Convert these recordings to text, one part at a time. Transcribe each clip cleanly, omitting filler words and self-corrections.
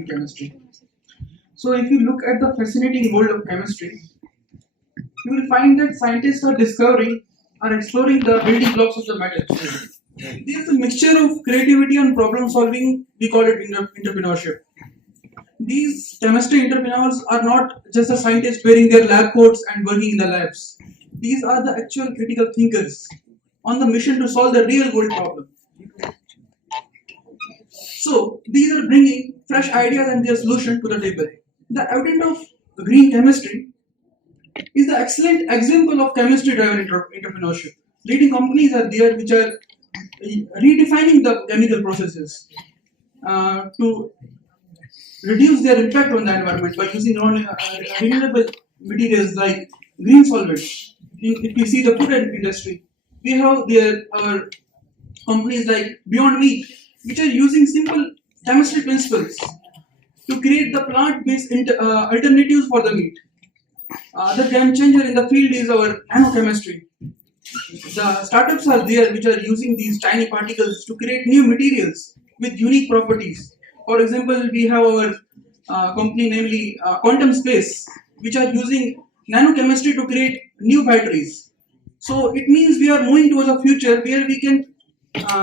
in chemistry. So if you look at the fascinating world of chemistry, you will find that scientists are exploring the building blocks of the matter. There's a mixture of creativity and problem solving. We call it entrepreneurship. These chemistry entrepreneurs are not just the scientists wearing their lab coats and working in the labs. These are the actual critical thinkers on the mission to solve the real world problem. So these are bringing fresh ideas and their solution to the table. The advent of green chemistry is the excellent example of chemistry-driven entrepreneurship. Leading companies are there which are redefining the chemical processes to reduce their impact on the environment by using renewable materials like green solvents. If you see the food industry, we have our companies like Beyond Meat, which are using simple chemistry principles to create the plant-based alternatives for the meat. The game changer in the field is our nanochemistry. The startups are there which are using these tiny particles to create new materials with unique properties. For example, we have our company, namely Quantum Space, which are using nanochemistry to create new batteries. So it means we are moving towards a future where we can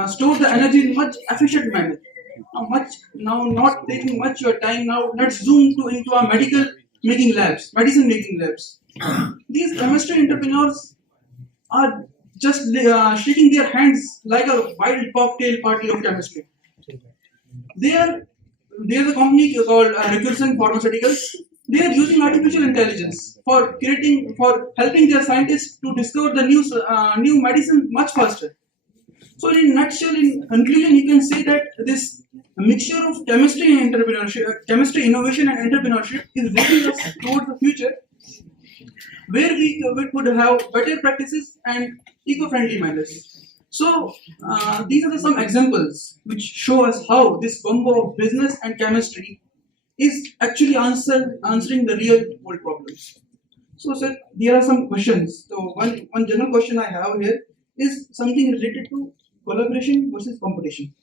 store the energy in much efficient manner. Not taking much your time. Now let's zoom into our medicine making labs. These chemistry entrepreneurs are just shaking their hands like a wild cocktail party of chemistry. There's a company called Recursion Pharmaceuticals. They are using artificial intelligence for helping their scientists to discover the new medicine much faster. So in a nutshell, in conclusion, you can say that this mixture of chemistry and entrepreneurship, chemistry innovation and entrepreneurship is leading us towards the future where we could have better practices and eco-friendly manners. So these are some examples which show us how this combo of business and chemistry is actually answering the real world problems. So sir, there are some questions. So one general question I have here is something related to collaboration versus competition.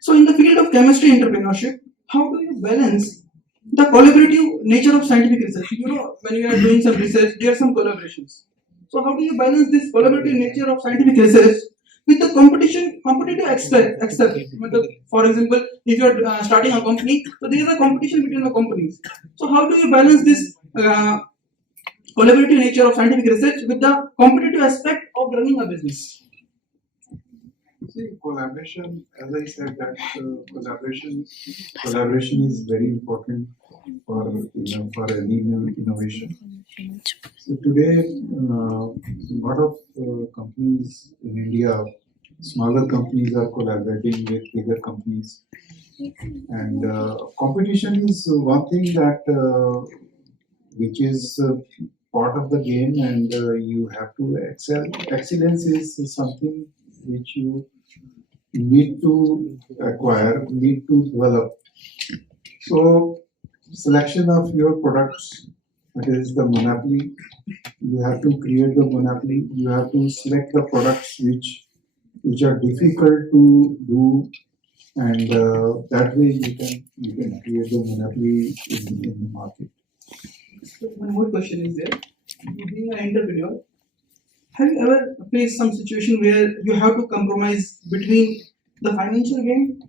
So in the field of chemistry entrepreneurship, how do you balance the collaborative nature of scientific research? When you are doing some research, there are some collaborations. So how do you balance this collaborative nature of scientific research with the competitive aspect? For example, if you are starting a company, so there is a competition between the companies. So how do you balance this collaborative nature of scientific research with the competitive aspect of running a business? See, collaboration, as I said, that collaboration is very important for any new innovation. So today, a lot of companies in India, smaller companies are collaborating with bigger companies, and competition is one thing that which is part of the game, and you have to excel. Excellence is something which you need to acquire, need to develop. So, selection of your products, that is the monopoly. You have to create the monopoly. You have to select the products which are difficult to do, and that way you can create the monopoly in the market. So one more question is there. You being an entrepreneur, have you ever faced some situation where you have to compromise between the financial gain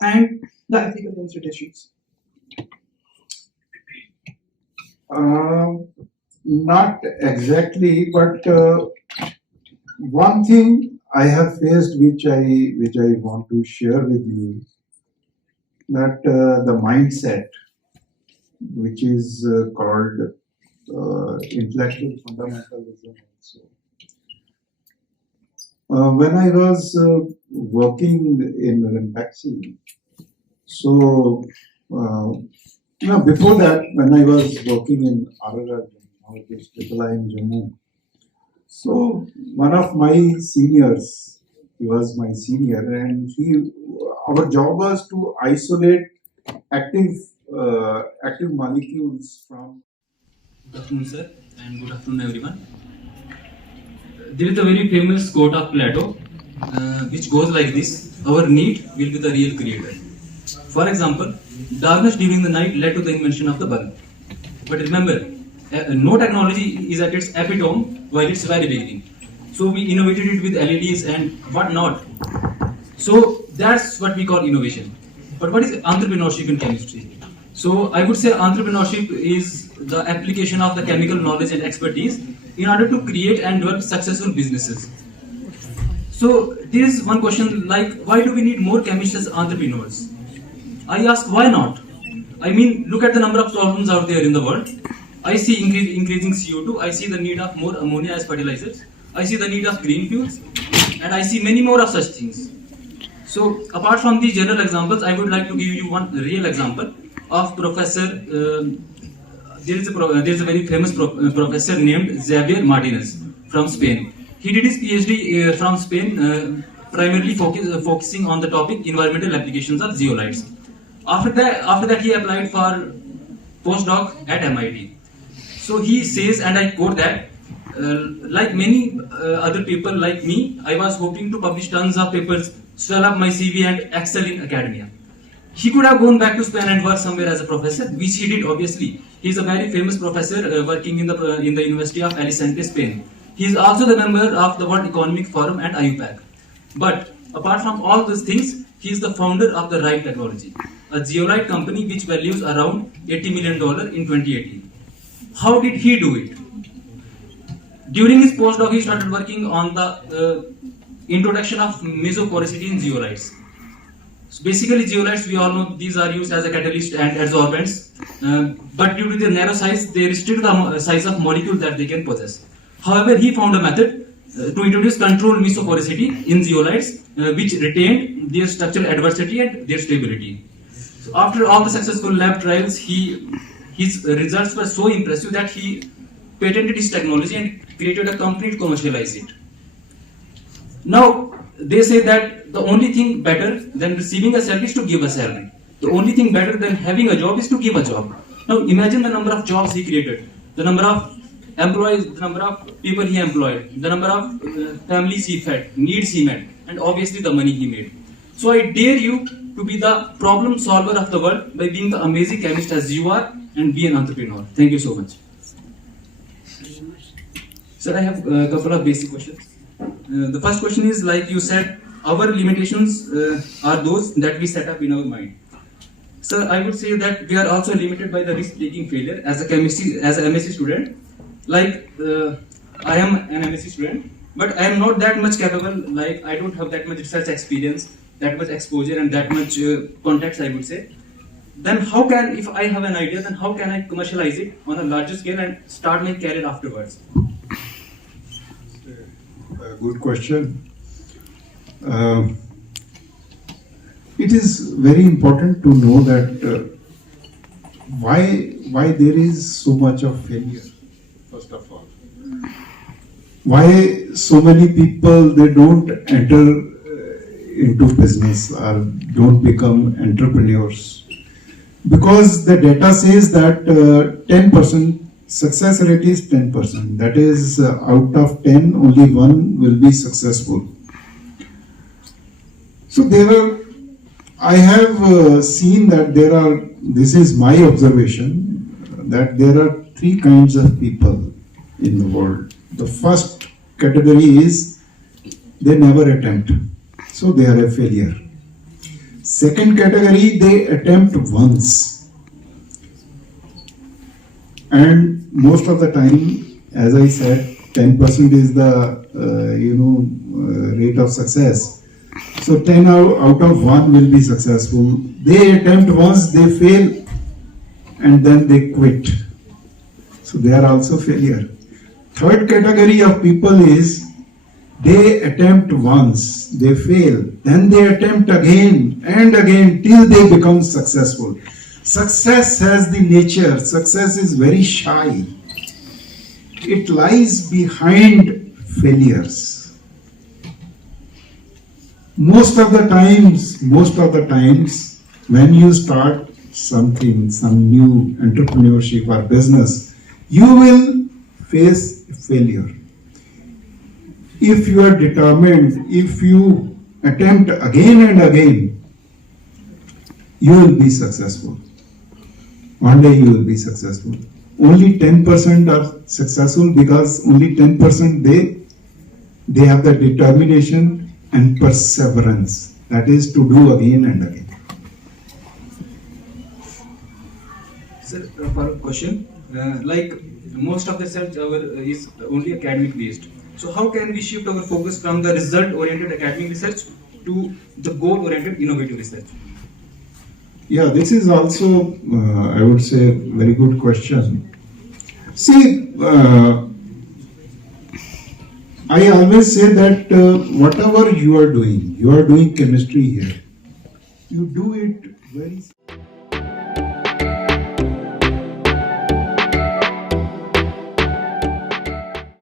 and the ethical considerations? Not exactly, but one thing I have faced, which I want to share with you, that the mindset, which is called intellectual fundamentalism also. When I was working in Rampexi, so before that, when I was working in RRR, in Jammu, so one of my seniors, he was my senior, and our job was to isolate active molecules from. Good afternoon, sir, and good afternoon, everyone. There is a very famous quote of Plato, which goes like this: "Our need will be the real creator." For example, Darkness during the night led to the invention of the bulb. But remember, no technology is at its epitome while it's very beginning. So we innovated it with LEDs and whatnot. So that's what we call innovation. But what is entrepreneurship in chemistry? So I would say entrepreneurship is the application of the chemical knowledge and expertise in order to create and develop successful businesses. So there is one question like, why do we need more chemists as entrepreneurs? I ask, why not? I mean, look at the number of problems out there in the world. I see increasing CO2, I see the need of more ammonia as fertilizers, I see the need of green fuels, and I see many more of such things. So apart from these general examples, I would like to give you one real example of professor. There is a very famous professor named Xavier Martinez from Spain. He did his PhD from Spain, primarily focusing on the topic environmental applications of zeolites. After that, he applied for postdoc at MIT. So he says, and I quote that, like many other people like me, I was hoping to publish tons of papers, swell up my CV and excel in academia. He could have gone back to Spain and work somewhere as a professor, which he did obviously. He is a very famous professor working in the University of Alicante, Spain. He is also the member of the World Economic Forum and IUPAC. But apart from all these things, he is the founder of the Right Technology, a zeolite company which values around $80 million in 2018. How did he do it? During his postdoc, he started working on the introduction of mesoporosity in zeolites. So basically, zeolites, we all know these are used as a catalyst and adsorbents, but due to their narrow size, they restrict the size of molecules that they can possess. However, he found a method to introduce controlled mesoporosity in zeolites, which retained their structural adversity and their stability. So after all the successful lab trials, his results were so impressive that he patented his technology and created a company to commercialize it. Now, they say that the only thing better than receiving a salary is to give a salary. The only thing better than having a job is to give a job. Now, imagine the number of jobs he created, the number of employees, the number of people he employed, the number of families he fed, needs he met, and obviously the money he made. So I dare you to be the problem solver of the world by being the amazing chemist as you are and be an entrepreneur. Thank you so much. Sir, I have a couple of basic questions. The first question is, like you said, our limitations are those that we set up in our mind. Sir, I would say that we are also limited by the risk-taking failure as a MSc student. Like, I am an MSc student, but I am not that much capable, like I don't have that much research experience, that much exposure and that much context, I would say. Then how can, if I have an idea, then how can I commercialize it on a larger scale and start my career afterwards? A good question. It is very important to know that why there is so much of failure, first of all. Why so many people, they don't enter into business or don't become entrepreneurs. Because the data says that 10% success rate is 10%. That is, out of 10, only one will be successful. So I have seen that this is my observation, that there are three kinds of people in the world. The first category is they never attempt, so they are a failure. Second category, they attempt once, and most of the time, as I said, 10% is the rate of success. So 10 out of 1 will be successful. They attempt once, they fail, and then they quit. So they are also failure. Third category of people is they attempt once, they fail, then they attempt again and again till they become successful. Success has the nature, success is very shy. It lies behind failures. Most of the times, when you start something, some new entrepreneurship or business, you will face failure. If you are determined, if you attempt again and again, you will be successful. One day you will be successful. Only 10% are successful because only 10% they have the determination and perseverance. That is to do again and again. Sir, for a question, like most of the research is only academic based. So how can we shift our focus from the result oriented academic research to the goal oriented innovative research? Yeah, this is also, I would say, very good question. See, I always say that whatever you are doing chemistry here, you do it very